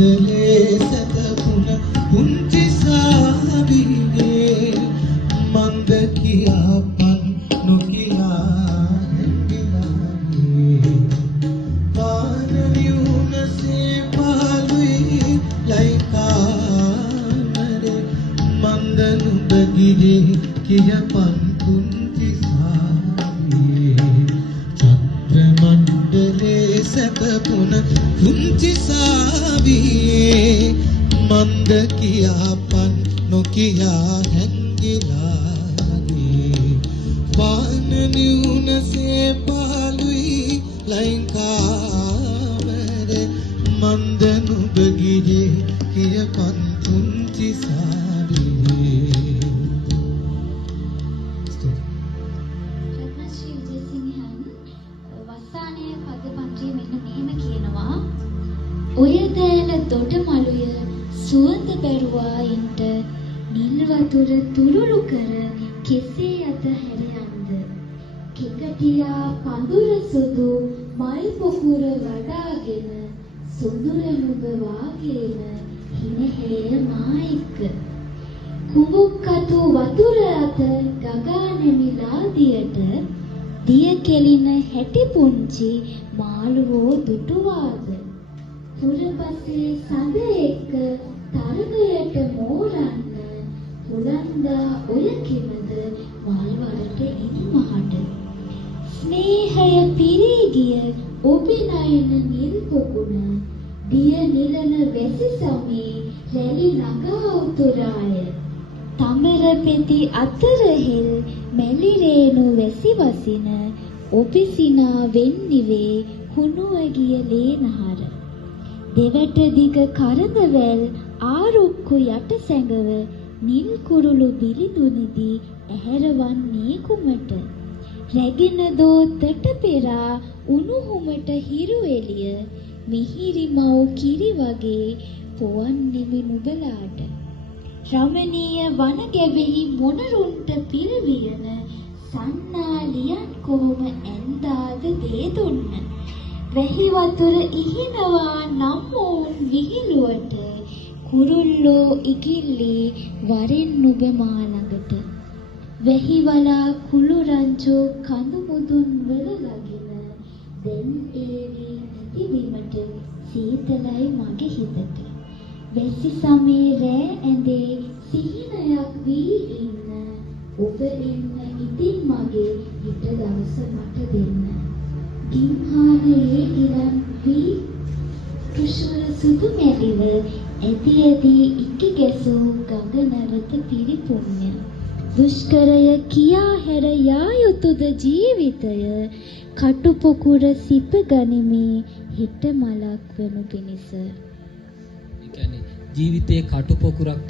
මණ්ඩලේ සැතපුන පුංචි සාවියේ මන්ද කියාපන් නොකියා හැංගිලානේ පාන නිවුනසේ පාළුයි ලයිකාමරේ මන්ද නුඹගිරේ කියපන් පුංචි සාවියේ චත්‍ර මණ්ඩලේ සැතපුන පුංචි සාවියේ මන්ද කියාපන් නොකියා හැංගිලානේ පාන නිවුනසේ පාළුයි ලයිකාමරේ මන්ද නුඹගිරේ කියපන් පුංචි සාවියේ රත්නශ්‍රී විජේසිංහන් වස්සානයේ පද පන්තියේ මෙන්න මෙහෙම කියනවා ඔය දෑල දොඩමලුය සුවඳ බැරුවා ඉන්ට නිල් වතුර තුරුළු කර කෙසේ අත හැරයන්ද කෙකටියා පඳුර සුදු මල් පොකුර වඩාගෙන සුඳුර නුඹ වාගේම හිනහැය මායික කුඹුක්කතු වතුර අත ගගා නැමිලා දියට දිය කෙලින හැටි පුංචි මාළුවෝ දුටුවාද පුරපසේ සඳ එක්ක තරගයට මෝරන්න පුලන්දා ඔය කිමද මල්වලට ඉනිමහට ස්නේහය පිරී ගිය ඔබිනයන නිල් පොකුණ දිය නිලන වැසි සමේ රැලි නගා උතුරාය තමර පෙති අතරහෙල් මැලි රේණු වැසි වසින ඔබිසිනා වෙන්නිවේ හුණුව ගිය ලේනහර දෙවට දිග කරදවැල් ආරුක්කු යට සැඟව නිල් කුරුළු බිලිඳුනිදි ඇහැරවන්නේ කුමට රැගෙන දෝ තට පෙරා උණුහුමට හිරු එළිය මිහිරි මව් කිරි වගේ පොවන්නෙමි නුඹලාට රමණීය වන ගැවෙහි මොනරුන්ට පිරිවියන සන්නාලියන් කොහොම ඇන්දාද දේ දුන්න වැහි වතුර ඉහිනවා නම් ඔවුන් විහිළුවට කුරුල්ලෝ ඉගිල්ලි වරෙන් නුඹ මා ළඟට වැහි වලා කුළු රංචෝ කඳු මුදුන් වල ලගින දෙන් ඒවි නැතිවීමට සීතලයි මගේ හිතට වැසි සමේ රෑ ඇඳේ සිහිනයක් වී ඉන්න ඔබ ඉන්න ඉතින් මගේ හිත දවස මට දෙන්න ගිම්හානයේ ඉරන් වී කුෂර සුදු මැලිව ඇති ඇති ඉක්කි ගැසූ ගඟ නැවත පිරිපුණ්‍ය දුෂ්කරය කියා හැර යා යුතුද ජීවිතය කටු පොකුර සිප ගනිමි හිට මලක් වනු පිණිස. ඒ කියන්නේ ජීවිතයේ කටු පොකුරක්